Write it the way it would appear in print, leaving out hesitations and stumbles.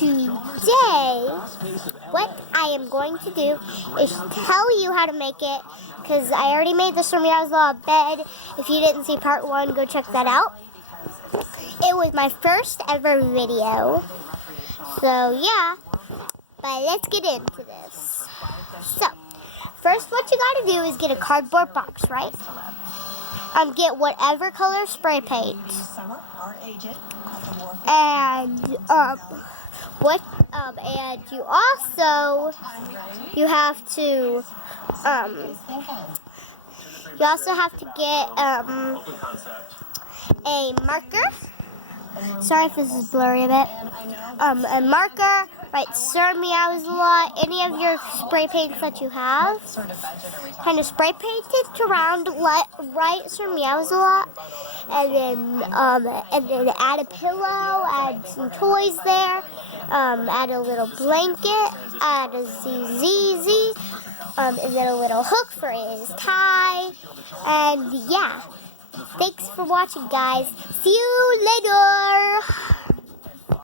today, what I am going to do is tell you how to make it, because I already made the meows law bed. If you didn't see part 1, go check that out. It was my first ever video. So yeah, but let's get into this. So, first what you gotta do is get a cardboard box, right? Get whatever color spray paint. And and you also have to get a marker. Sorry if this is blurry a bit. A marker, write Sir Meows a lot. Any of your spray paints that you have, kind of spray paint it around. Write Sir Meows a lot, and then add a pillow, add some toys there, add a little blanket, add a ZZZ, and then a little hook for his tie, and yeah. Thanks for watching, guys. See you later.